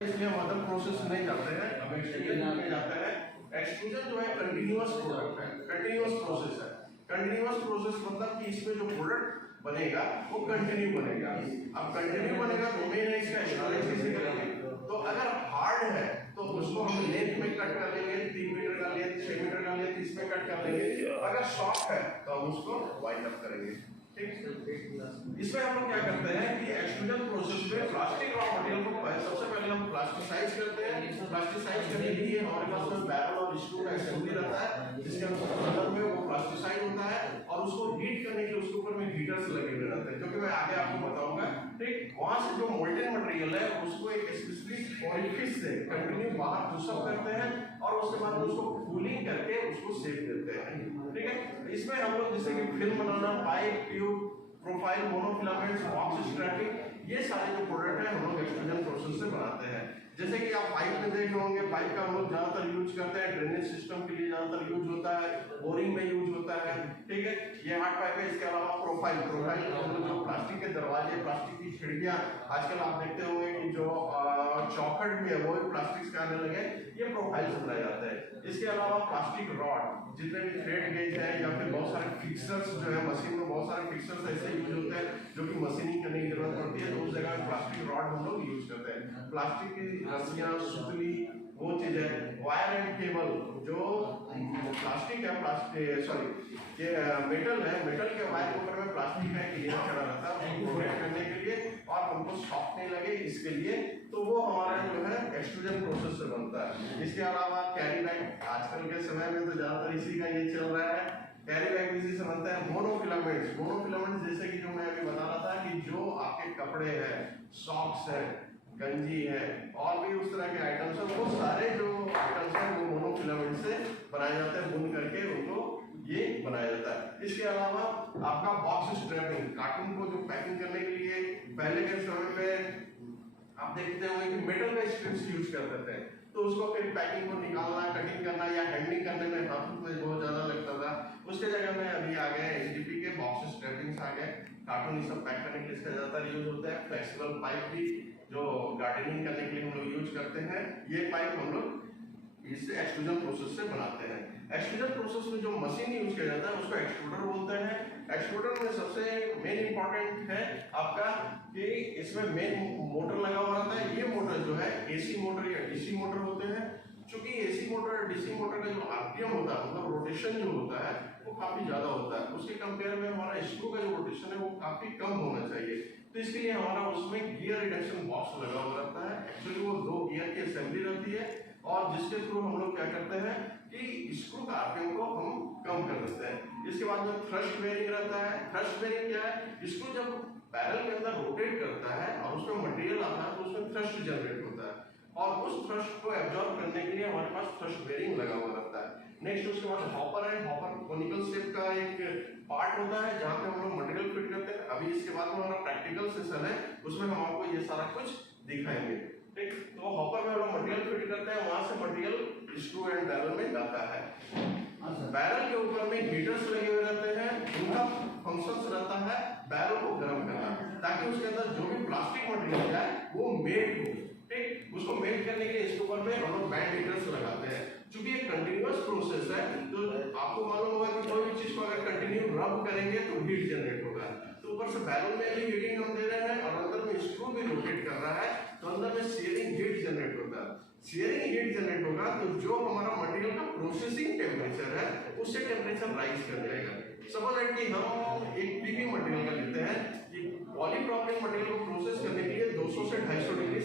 इसलिए हम other process नहीं जाते हैं, हम एक्सट्रूजन में जाते हैं। एक्सट्रूजन जो है कंटिन्यूअस प्रोडक्ट है, कंटिन्यूअस प्रोसेस है। कंटिन्यूअस प्रोसेस मतलब कि इसमें जो प्रोडक्ट बनेगा वो कंटिन्यू बनेगा। अब कंटिन्यू बनेगा तो मेन है इसका स्टोरेज कैसे करेंगे। तो अगर हार्ड है तो उसको हम लेंथ में कट कर लेंगे, 3 मीटर का लेंथ, 6 मीटर का लेंथ इसमें कट कर लेंगे। अगर सॉफ्ट है तो हम उसको वाइंड अप करेंगे। इसमें हम लोग क्या करते हैं कि एक्सट्रूजन प्रोसेस में प्लास्टिक रॉ मटेरियल को सबसे पहले हम प्लास्टिसाइज करते हैं। प्लास्टिसाइज करने के लिए हमारे पास में बैरल और स्क्रू का असेंबली रहता है, जिसके अंदर में वो प्लास्टिसाइज होता है और उसको हीट करने के लिए उसके ऊपर में हीटर्स लगे हुए रहते हैं, जो कि मैं आगे आपको बताऊंगा। ठीक, वहां से जो मोल्टेन मटेरियल है उसको एक स्पेसिफिक ओरिफिस से कंटिन्यू बाहर पुशअप करते हैं और उसके बाद उसको कूलिंग करके उसको सेक देते हैं। ठीक है, इसमें हम लोग जैसे कि फिल्म बनाना, pipe, tube, profile, monofilaments, box strapping, ये सारे जो प्रोडक्ट है हम लोग एक्सट्रूजन प्रोसेस से बनाते हैं। जैसे कि आप पाइप में देख रहे होंगे, पाइप का हम लोग ज्यादातर यूज करते हैं ड्रेनेज सिस्टम के लिए, ज्यादातर यूज होता है, बोरिंग में यूज होता है। ठीक है, ये हार्ड पाइप है। इसके अलावा प्रोफाइल हम लोग जो प्लास्टिक के दरवाजे, प्लास्टिक की खिड़कियां, आजकल आप देखते होंगे कि जो चौखट भी है वो भी प्लास्टिक का आने लगे, ये प्रोफाइल से बनाए जाते हैं। इसके अलावा प्लास्टिक रॉड, जितने भी थ्रेड गेज है या फिर बहुत सारे फिक्सर्स जो है मशीन में, बहुत सारे फिक्सर्स ऐसे यूज होते हैं जो कि मशीनिंग करने की जरूरत पड़ती है, तो उस जगह प्लास्टिक रॉड हम लोग यूज करते हैं। प्लास्टिक की रस्सियां, सुतली, वो चीज है। वायर एंड केबल, जो प्लास्टिक है, प्लास्टिक सॉरी ये मेटल है, मेटल के वायर के ऊपर में प्लास्टिक का एक लेयर चढ़ा रहता है उसको प्रोटेक्ट करने के लिए और हमको शॉक नहीं लगे इसके लिए, तो वो हमारा जो है एक्सट्रूजन प्रोसेस से बनता है। इसके अलावा कैरी बैग, आजकल के समय में तो ज्यादातर इसी का ये चल रहा है, कैरी बैग इसी से बनता है। मोनोफिलामेंट्स, मोनोफिलामेंट्स जैसे कि जो मैं अभी बता रहा था कि जो आपके कपड़े हैं, सॉक्स है, गंजी है और भी उस तरह के आइटम्स हैं, वो सारे जो आइटम्स हैं वो मोनोफिलामेंट से बनाए जाते हैं, बुन करके उनको ये बनाया जाता है। इसके अलावा आपका बॉक्स स्ट्रैपिंग, कार्टून को जो पैकिंग करने के लिए पहले के समय पे आप देखते होंगे कि मेटल का स्ट्रिप्स यूज करते थे, तो उसको फिर पैकिंग को निकालना, कटिंग करना या हैंडलिंग करने में हाथ में बहुत ज्यादा लगता था। उसके जगह में अभी आ गए एचडीपी के बॉक्स स्ट्रैपिंग्स आ गए, कार्टून सब पैक करने के लिए इसका ज्यादातर यूज होता है। फ्लेक्सिबल पाइप भी जो गार्डनिंग करने के लिए हम लोग यूज करते हैं, ये पाइप हम लोग इससे एक्सट्रूजन प्रोसेस से बनाते हैं। एक्सट्रूजन प्रोसेस में जो मशीन यूज किया जाता है उसको एक्सट्रूडर बोलते हैं। एक्सट्रूडर में सबसे मेन इंपॉर्टेंट है आपका कि इसमें मेन मोटर लगा हुआ रहता है। ये मोटर जो है एसी मोटर या डीसी मोटर होते हैं। चूंकि एसी मोटर और डीसी मोटर का जो आरपीएम होता है, मतलब रोटेशन जो होता है वो काफी ज्यादा होता है, उसके कंपेयर में हमारा स्क्रू का जो रोटेशन है वो काफी कम होना चाहिए। तो इसके लिए हमारा उसमें गियर रिडक्शन बॉक्स लगा हुआ रहता है। एक्चुअली वो 2 गियर की असेंबली रहती है और जिसके थ्रू हम लोग क्या करते हैं कि स्क्रू का आरपीएम को हम कम कर देते हैं। इसके बाद में थ्रस्ट बेयरिंग रहता है। थ्रस्ट बेयरिंग क्या है, स्क्रू जब बैरल के अंदर रोटेट करता है और उसमें मटेरियल आता है तो उसमें थ्रस्ट जनरेट होता है और उस थ्रस्ट को एब्जॉर्ब करने के लिए हमारे पास थ्रस्ट बेयरिंग लगा हुआ रहता है। नेक्स्ट उसके बाद हॉपर है। हॉपर कोनिकल शेप का एक पार्ट होता है जहाँ पे हम लोग मटेरियल फिट करते हैं। अभी इसके बाद में हमारा प्रैक्टिकल सेशन है, उसमें हम आपको ये सारा कुछ दिखाएंगे। ठीक, तो हॉपर में हम लोग मटेरियल फिट करते हैं, वहां से मटेरियल स्क्रू एंड बैरल में जाता है। बैरल के ऊपर में हीटर्स लगे हुए रहते हैं, उनका फंक्शन रहता है बैरल को गर्म करना, ताकि उसके अंदर जो भी प्लास्टिक मटेरियल है वो मेल्ट हो। ठीक, उसको मेल्ट करने के लिए इसके ऊपर में हम लोग बैंड हीटर्स लगाते हैं। चूंकि ये कंटिन्यूअस प्रोसेस है तो आपको मालूम होगा कि कोई भी चीज को अगर कंटिन्यू रब करेंगे तो हीट जनरेट होगा। तो ऊपर से बैरल में भी हीटिंग हम दे रहे हैं और अंदर में स्क्रू भी रोटेट कर रहा है, तो अंदर में सीयरिंग हीट जनरेट होता है। सीयरिंग हीट जनरेट होगा तो जो हमारा मटेरियल का प्रोसेसिंग टेम्परेचर है उससे टेम्परेचर राइज कर जाएगा। सपोज कि हम एक पीवी मटेरियल का लेते हैं, कि पॉलीप्रोपिलीन मटेरियल को प्रोसेस करने के लिए 200 से 250 डिग्री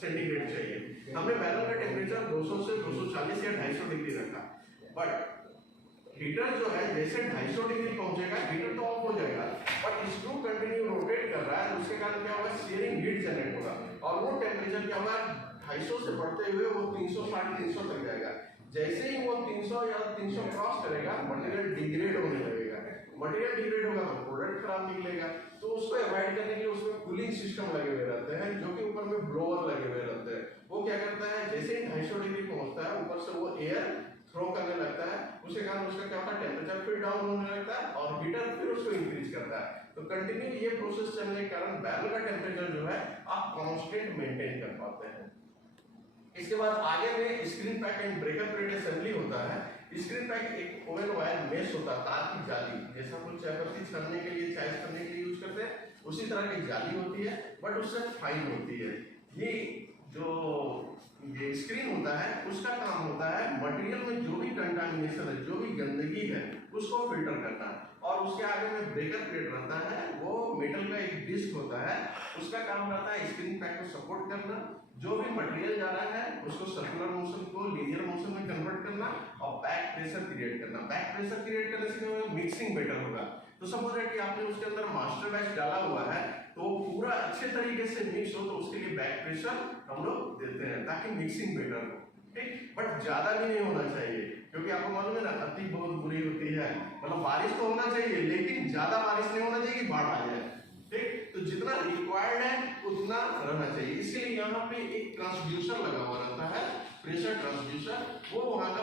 सेंटीग्रेड चाहिए। हमने बैरल का टेम्परेचर 200 से 240 या 250 डिग्री रखा, बट हीटर जो है जैसे 250 डिग्री पहुंचेगा हीटर तो ऑफ हो जाएगा, बट स्क्रू कंटिन्यू रोटेट कर रहा है, उसके कारण क्या होगा, सीयरिंग हीट जनरेट होगा और वो टेम्परेचर क्या होगा 250 से बढ़ते हुए वो 360 300 तक जाएगा। जैसे ही वो 300 या 300 क्रॉस करेगा मटेरियल डिग्रेड होने लगेगा। मटेरियल डिग्रेड होगा तो प्रोडक्ट खराब निकलेगा। तो उसको अवॉइड करने के लिए उसमें कूलिंग सिस्टम लगे हुए रहते हैं, जो कि ऊपर में ब्लोअर लगे हुए रहते हैं। वो क्या करता है, जैसे ही 250 डिग्री पहुंचता है ऊपर से वो एयर थ्रो करने लगता है, उसके कारण उसका क्या होता है टेम्परेचर फिर डाउन होने लगता है और हीटर फिर उसको इंक्रीज करता है। तो कंटिन्यू ये प्रोसेस चलने के कारण बैरल का टेम्परेचर जो है आप कांस्टेंट मेंटेन कर पाते हैं। इसके बाद आगे में screen pack and breaker plate assembly होता है। स्क्रीन पैक एक ओवन वायर मेश होता है, तार की जाली, जैसा हम लोग चाय पत्ती छानने के लिए, चाय करने के लिए यूज करते हैं, उसी तरह की जाली होती है, बट उससे फाइन होती है। ये जो ये स्क्रीन होता है उसका काम होता है मटेरियल में जो भी कंटामिनेशन है, जो भी गंदगी है, उसको फिल्टर करना। और उसके आगे में ब्रेकर प्लेट रहता है, वो मेटल का एक डिस्क होता है, उसका काम रहता है स्क्रीन पैक को सपोर्ट करना, जो भी मटेरियल जा रहा है उसको सर्कुलर मोशन को लीनियर मोशन में कन्वर्ट करना और बैक प्रेशर क्रिएट करना। बैक प्रेशर क्रिएट करने से मिक्सिंग बेटर होगा। तो सपोज है कि आपने उसके अंदर मास्टर बैच डाला हुआ है, तो पूरा अच्छे तरीके से मिक्स हो, तो उसके लिए बैक प्रेशर हम लोग देते हैं ताकि मिक्सिंग बेटर हो। ठीक, बट ज्यादा भी नहीं होना चाहिए, क्योंकि आपको मालूम है ना अति बहुत बुरी होती है। मतलब बारिश तो होना चाहिए, लेकिन ज्यादा बारिश नहीं होना चाहिए कि बाढ़ आ जाए। ठीक, तो जितना रिक्वायर्ड है उतना रहना चाहिए। इसके लिए यहाँ पे एक ट्रांसड्यूसर लगा हुआ रहता है, प्रेशर ट्रांसड्यूसर, वो वहां का